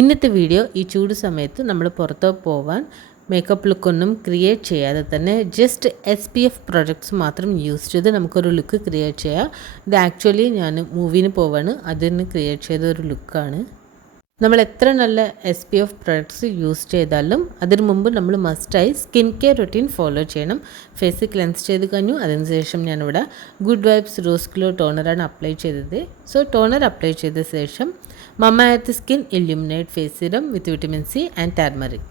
ഇന്നത്തെ വീഡിയോ ഈ ചൂട് സമയത്ത് നമ്മൾ പുറത്ത് പോവാൻ മേക്കപ്പ് ലുക്കൊന്നും ക്രിയേറ്റ് ചെയ്യാതെ തന്നെ ജസ്റ്റ് SPF പ്രൊഡക്ട്സ് മാത്രം യൂസ് ചെയ്ത് നമുക്കൊരു ലുക്ക് ക്രിയേറ്റ് ചെയ്യാം. ഇത് ആക്ച്വലി ഞാൻ മൂവിന് പോവാണ്, അതിന് ക്രിയേറ്റ് ചെയ്ത ഒരു ലുക്കാണ്. നമ്മൾ എത്ര നല്ല SPF പ്രൊഡക്ട്സ് യൂസ് ചെയ്താലും അതിന് മുമ്പ് നമ്മൾ മസ്റ്റായി സ്കിൻ കെയർ റൊട്ടീൻ ഫോളോ ചെയ്യണം. ഫേസ് ക്ലെൻസ് ചെയ്ത് കഴിഞ്ഞു. അതിനുശേഷം ഞാനിവിടെ ഗുഡ് വൈബ്സ് റോസ് ഗ്ലോ ടോണറാണ് അപ്ലൈ ചെയ്തത്. സോ ടോണർ അപ്ലൈ ചെയ്ത ശേഷം Mamaearth skin illuminate face serum with vitamin C and turmeric.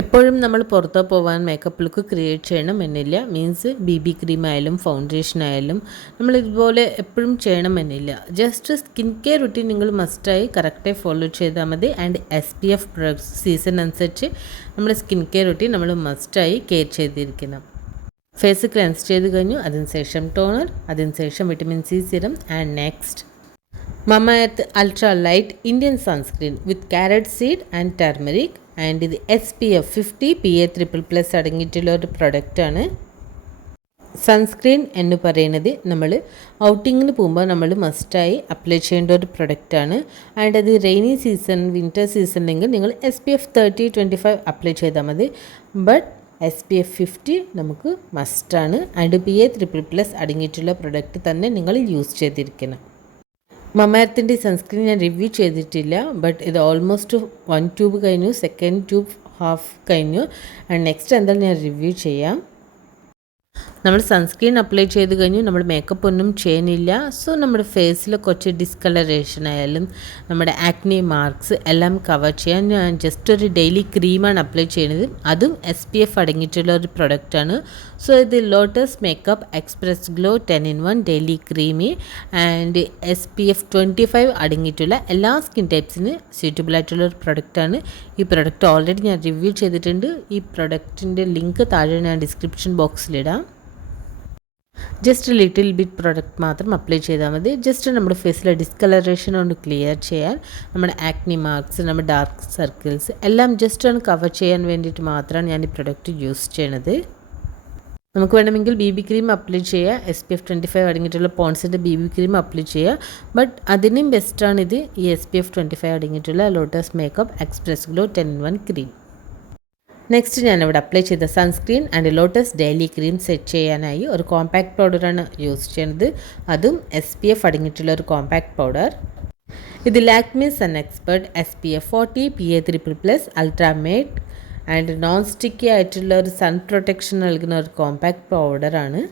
എപ്പോഴും നമ്മൾ പുറത്ത് പോകാൻ മേക്കപ്പ് ലുക്ക് ക്രിയേറ്റ് ചെയ്യണം എന്നില്ല. മീൻസ് BB ക്രീം ആയാലും ഫൗണ്ടേഷൻ ആയാലും നമ്മൾ ഇതുപോലെ എപ്പോഴും ചെയ്യണം എന്നില്ല. ജസ്റ്റ് സ്കിൻ കെയർ റുട്ടീൻ നിങ്ങൾ മസ്റ്റായി കറക്റ്റായി ഫോളോ ചെയ്താൽ മതി. ആൻഡ് SPF പ്രൊഡക്ട്സ് സീസൺ അനുസരിച്ച് നമ്മുടെ സ്കിൻ കെയർ റുട്ടീൻ നമ്മൾ മസ്റ്റായി കെയർ ചെയ്തിരിക്കണം. ഫേസ് ക്ലെൻസ് ചെയ്ത് കഴിഞ്ഞു. അതിനുശേഷം ടോണർ, അതിനുശേഷം vitamin C serum and next Mamaearth ultra light Indian sunscreen with carrot seed and turmeric. And ഇത് SPF 50 PA++ അടങ്ങിയിട്ടുള്ള ഒരു പ്രൊഡക്റ്റാണ്. സൺസ്ക്രീൻ എന്ന് പറയുന്നത് നമ്മൾ ഔട്ടിങ്ങിന് പോകുമ്പോൾ നമ്മൾ മസ്റ്റായി അപ്ലൈ ചെയ്യേണ്ട ഒരു പ്രൊഡക്റ്റാണ്. ആൻഡ് അത് റെയിനി സീസൺ വിൻ്റർ സീസണിലെങ്കിൽ നിങ്ങൾ SPF 30 25 അപ്ലൈ ചെയ്താൽ മതി. ബട്ട് SPF 50 നമുക്ക് മസ്റ്റാണ്. ആൻഡ് PA++ അടങ്ങിയിട്ടുള്ള പ്രൊഡക്റ്റ് തന്നെ നിങ്ങൾ യൂസ് ചെയ്തിരിക്കണം. മമ്മ എർത്തിൻ്റെ സൺസ്ക്രീൻ ഞാൻ റിവ്യൂ ചെയ്തിട്ടില്ല. ബട്ട് ഇത് ഓൾമോസ്റ്റ് 1 ട്യൂബ് കഴിഞ്ഞു, സെക്കൻഡ് ട്യൂബ് ഹാഫ് കഴിഞ്ഞു. ആൻഡ് നെക്സ്റ്റ് എന്തായാലും ഞാൻ റിവ്യൂ ചെയ്യാം. നമ്മൾ സൺസ്ക്രീൻ അപ്ലൈ ചെയ്ത് കഴിഞ്ഞു, നമ്മൾ മേക്കപ്പ് ഒന്നും ചെയ്യുന്നില്ല. സോ നമ്മുടെ ഫേസിൽ കുറച്ച് ഡിസ്കളറേഷൻ ആയാലും നമ്മുടെ ആക്നി മാർക്സ് എല്ലാം കവർ ചെയ്യാൻ ഞാൻ ജസ്റ്റ് ഒരു ഡെയിലി ക്രീമാണ് അപ്ലൈ ചെയ്യുന്നത്. അതും SPF അടങ്ങിയിട്ടുള്ള ഒരു പ്രൊഡക്റ്റാണ്. സോ ഇത് lotus makeup express glow 10-in-1 daily creamy and SPF 25 അടങ്ങിയിട്ടുള്ള എല്ലാ സ്കിൻ ടൈപ്സിന് സ്യൂറ്റബിൾ ആയിട്ടുള്ള ഒരു പ്രൊഡക്റ്റാണ്. ഈ പ്രൊഡക്റ്റ് ഓൾറെഡി ഞാൻ റിവ്യൂ ചെയ്തിട്ടുണ്ട്. ഈ പ്രൊഡക്റ്റിൻ്റെ ലിങ്ക് താഴെ ഞാൻ ഡിസ്ക്രിപ്ഷൻ ബോക്സിലിടാം. ജസ്റ്റ് ലിറ്റിൽ ബിറ്റ് പ്രൊഡക്റ്റ് മാത്രം അപ്ലൈ ചെയ്താൽ മതി. ജസ്റ്റ് നമ്മുടെ ഫേസിലെ ഡിസ്കളറേഷൻ ഒന്ന് ക്ലിയർ ചെയ്യാൻ, നമ്മുടെ ആക്നി മാർക്സ്, നമ്മുടെ ഡാർക്ക് സർക്കിൾസ് എല്ലാം ജസ്റ്റ് ഒന്ന് കവർ ചെയ്യാൻ വേണ്ടിയിട്ട് മാത്രമാണ് ഞാൻ ഈ പ്രൊഡക്റ്റ് യൂസ് ചെയ്യണത്. നമുക്ക് വേണമെങ്കിൽ BB ക്രീം അപ്ലൈ ചെയ്യുക. SPF 25 അടങ്ങിയിട്ടുള്ള പോൺസിൻ്റെ BB ക്രീം അപ്ലൈ ചെയ്യുക. ബട്ട് അതിനും ബെസ്റ്റാണിത് ഈ SPF 25 അടങ്ങിയിട്ടുള്ള lotus makeup express glow 10-in-1 cream. Next ഞാനിവിടെ അപ്ലൈ ചെയ്ത sunscreen and lotus daily cream set ചെയ്യാനായി ഒരു കോമ്പാക്ട് പൗഡറാണ് യൂസ് ചെയ്യുന്നത്. അതും SPF അടങ്ങിയിട്ടുള്ള ഒരു കോമ്പാക്ട് പൗഡർ. ഇത് Lakme sun expert SPF 40 PA++ ultra matte and non sticky ആയിട്ടുള്ള ഒരു സൺ പ്രൊട്ടക്ഷൻ നൽകുന്ന ഒരു കോമ്പാക്ട് പൗഡറാണ്.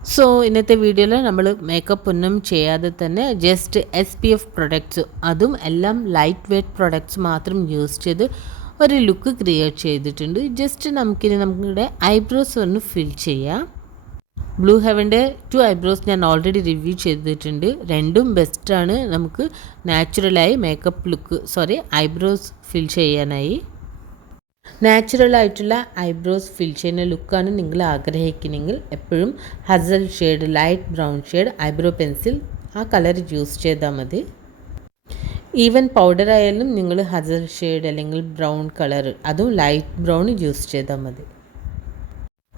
സോ ഇന്നത്തെ വീഡിയോയിൽ നമ്മൾ മേക്കപ്പ് ഒന്നും ചെയ്യാതെ തന്നെ ജസ്റ്റ് SPF പ്രൊഡക്ട്സ്, അതും എല്ലാം ലൈറ്റ് വെയ്റ്റ് പ്രൊഡക്ട്സ് മാത്രം യൂസ് ചെയ്ത് ഒരു ലുക്ക് ക്രിയേറ്റ് ചെയ്തിട്ടുണ്ട്. ജസ്റ്റ് നമുക്കിനി നമ്മുടെ ഐബ്രോസ് ഒന്ന് ഫിൽ ചെയ്യാം. ബ്ലൂ ഹെവൻ്റെ 2 ഐബ്രോസ് ഞാൻ ഓൾറെഡി റിവ്യൂ ചെയ്തിട്ടുണ്ട്. രണ്ടും ബെസ്റ്റാണ് നമുക്ക് നാച്ചുറലായി ഐബ്രോസ് ഫിൽ ചെയ്യാനായി. നാച്ചുറലായിട്ടുള്ള ഐബ്രോസ് ഫിൽ ചെയ്യുന്ന ലുക്കാണ് നിങ്ങൾ ആഗ്രഹിക്കുന്നെങ്കിൽ എപ്പോഴും hazel shade, light brown shade eyebrow pencil ആ കളർ യൂസ് ചെയ്താൽ മതി. ഈവൻ പൗഡർ ആയാലും നിങ്ങൾ ഹസൽ ഷെയ്ഡ് അല്ലെങ്കിൽ ബ്രൗൺ കളർ, അതും ലൈറ്റ് ബ്രൗൺ യൂസ് ചെയ്താൽ മതി.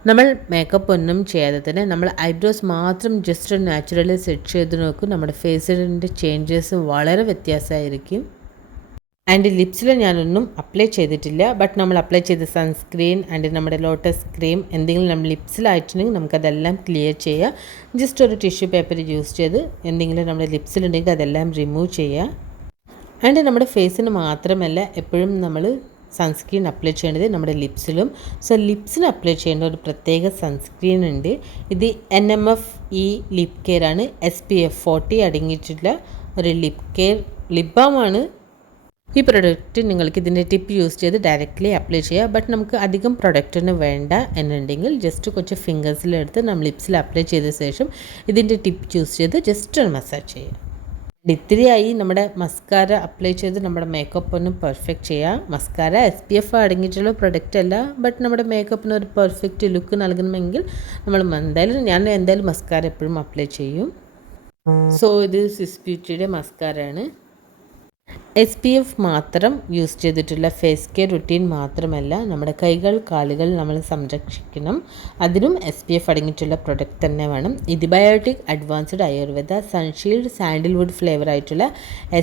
നമ്മൾ മേക്കപ്പ് ഒന്നും ചെയ്യാതെ തന്നെ നമ്മൾ ഐബ്രോസ് മാത്രം ജസ്റ്റ് നാച്ചുറലി സെറ്റ് ചെയ്ത് നോക്കും. നമ്മുടെ ഫേസിൻ്റെ ചേഞ്ചസ് വളരെ വ്യത്യാസമായിരിക്കും. ആൻഡ് ലിപ്സിൽ ഞാനൊന്നും അപ്ലൈ ചെയ്തിട്ടില്ല. ബട്ട് നമ്മൾ അപ്ലൈ ചെയ്ത സൺസ്ക്രീൻ ആൻഡ് നമ്മുടെ ലോട്ടസ് ക്രീം എന്തെങ്കിലും നമ്മൾ ലിപ്സിലായിട്ടുണ്ടെങ്കിൽ നമുക്കതെല്ലാം ക്ലിയർ ചെയ്യാം. ജസ്റ്റ് ഒരു ടിഷ്യൂ പേപ്പർ യൂസ് ചെയ്ത് എന്തെങ്കിലും നമ്മുടെ ലിപ്സിലുണ്ടെങ്കിൽ അതെല്ലാം റിമൂവ് ചെയ്യുക. ആൻഡ് നമ്മുടെ ഫേസിന് മാത്രമല്ല എപ്പോഴും നമ്മൾ സൺസ്ക്രീൻ അപ്ലൈ ചെയ്യേണ്ടത് നമ്മുടെ ലിപ്സിലും. സോ ലിപ്സിന് അപ്ലൈ ചെയ്യേണ്ട ഒരു പ്രത്യേക സൺസ്ക്രീൻ ഉണ്ട്. ഇത് NMF ലിപ് കെയർ ആണ്. SPF 40 അടങ്ങിയിട്ടുള്ള ഒരു ലിപ് ബാമാണ്. ഈ പ്രൊഡക്റ്റ് നിങ്ങൾക്ക് ഇതിൻ്റെ ടിപ്പ് യൂസ് ചെയ്ത് ഡയറക്റ്റ്ലി അപ്ലൈ ചെയ്യുക. ബട്ട് നമുക്ക് അധികം പ്രൊഡക്റ്റിന് വേണ്ട എന്നുണ്ടെങ്കിൽ ജസ്റ്റ് കുറച്ച് ഫിംഗേഴ്സിലെടുത്ത് നമ്മൾ ലിപ്സിൽ അപ്ലൈ ചെയ്ത ശേഷം ഇതിൻ്റെ ടിപ്പ് യൂസ് ചെയ്ത് ജസ്റ്റ് ഒന്ന് മസാജ് ചെയ്യുക. ഇത്തിരിയായി നമ്മുടെ മസ്കാര അപ്ലൈ ചെയ്ത് നമ്മുടെ മേക്കപ്പ് ഒന്ന് പെർഫെക്റ്റ് ചെയ്യുക. മസ്കാര SPF അടങ്ങിയിട്ടുള്ള പ്രൊഡക്റ്റ് അല്ല. ബട്ട് നമ്മുടെ മേക്കപ്പിന് ഒരു പെർഫെക്റ്റ് ലുക്ക് നൽകണമെങ്കിൽ ഞാൻ എന്തായാലും മസ്കാര എപ്പോഴും അപ്ലൈ ചെയ്യും. സോ ഇത് സ്വിസ് ബ്യൂട്ടിയുടെ മസ്കാരയാണ്. SPF മാത്രം യൂസ് ചെയ്തിട്ടുള്ള ഫേസ് കെയർ റുട്ടീൻ മാത്രമല്ല, നമ്മുടെ കൈകൾ കാലുകൾ നമ്മൾ സംരക്ഷിക്കണം. അതിനും SPF അടങ്ങിയിട്ടുള്ള പ്രൊഡക്റ്റ് തന്നെ വേണം. ഇതിബയോട്ടിക് അഡ്വാൻസ്ഡ് ആയുർവേദ സൺഷീൽഡ് സാൻഡിൽവുഡ് ഫ്ലേവർ ആയിട്ടുള്ള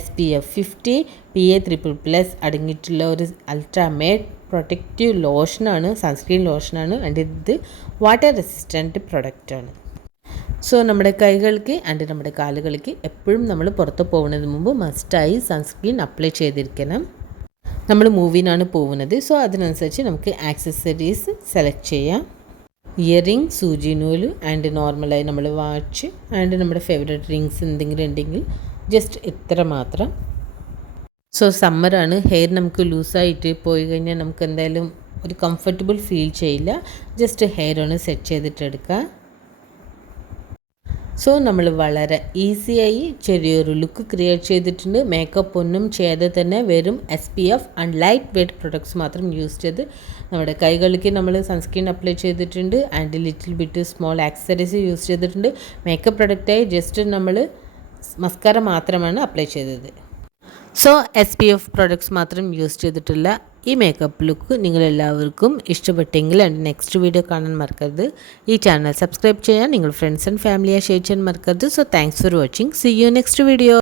SPF 50 PA++ അടങ്ങിയിട്ടുള്ള ഒരു അൾട്രാമേഡ് പ്രൊട്ടക്റ്റീവ് ലോഷനാണ്, സൺസ്ക്രീൻ ലോഷനാണ്. ആൻഡ് ഇത് വാട്ടർ റെസിസ്റ്റൻറ്റ് പ്രൊഡക്റ്റാണ്. സോ നമ്മുടെ കൈകൾക്ക് ആൻഡ് നമ്മുടെ കാലുകൾക്ക് എപ്പോഴും നമ്മൾ പുറത്ത് പോകുന്നതിന് മുമ്പ് മസ്റ്റായി സൺസ്ക്രീൻ അപ്ലൈ ചെയ്തിരിക്കണം. നമ്മൾ മൂവിനാണ് പോകുന്നത്, സോ അതിനനുസരിച്ച് നമുക്ക് ആക്സസറീസ് സെലക്ട് ചെയ്യാം. ഇയറിംഗ്, സൂചി നൂല് ആൻഡ് നോർമലായി നമ്മൾ വാച്ച് ആൻഡ് നമ്മുടെ ഫേവറേറ്റ് റിങ്സ് എന്തെങ്കിലും ഉണ്ടെങ്കിൽ ജസ്റ്റ് ഇത്ര മാത്രം. സോ സമ്മറാണ്, ഹെയർ നമുക്ക് ലൂസായിട്ട് പോയി കഴിഞ്ഞാൽ നമുക്ക് എന്തായാലും ഒരു കംഫർട്ടബിൾ ഫീൽ ചെയ്യില്ല. ജസ്റ്റ് ഹെയർ ഒന്ന് സെറ്റ് ചെയ്തിട്ടെടുക്കുക. സോ നമ്മൾ വളരെ ഈസിയായി ചെറിയൊരു ലുക്ക് ക്രിയേറ്റ് ചെയ്തിട്ടുണ്ട്. മേക്കപ്പ് ഒന്നും ചെയ്യാതെ തന്നെ വെറും SPF and light weight products മാത്രം യൂസ് ചെയ്ത് നമ്മുടെ കൈകൾക്ക് നമ്മൾ സൺസ്ക്രീൻ അപ്ലൈ ചെയ്തിട്ടുണ്ട് and little bit small accessories use ചെയ്തിട്ടുണ്ട്. മേക്കപ്പ് പ്രൊഡക്റ്റായി ജസ്റ്റ് നമ്മൾ മസ്കാര മാത്രമാണ് അപ്ലൈ ചെയ്തത്. സോ SPF പ്രൊഡക്ട്സ് മാത്രം യൂസ് ചെയ്തിട്ടുള്ള ഈ മേക്കപ്പ് ലുക്ക് നിങ്ങളെല്ലാവർക്കും ഇഷ്ടപ്പെട്ടെങ്കിൽ എൻ്റെ നെക്സ്റ്റ് വീഡിയോ കാണാൻ മറക്കരുത്. ഈ ചാനൽ സബ്സ്ക്രൈബ് ചെയ്യാൻ നിങ്ങൾ ഫ്രണ്ട്സ് ആൻഡ് ഫാമിലിയെ ഷെയർ ചെയ്യാൻ മറക്കരുത്. So thanks for watching. See you next video.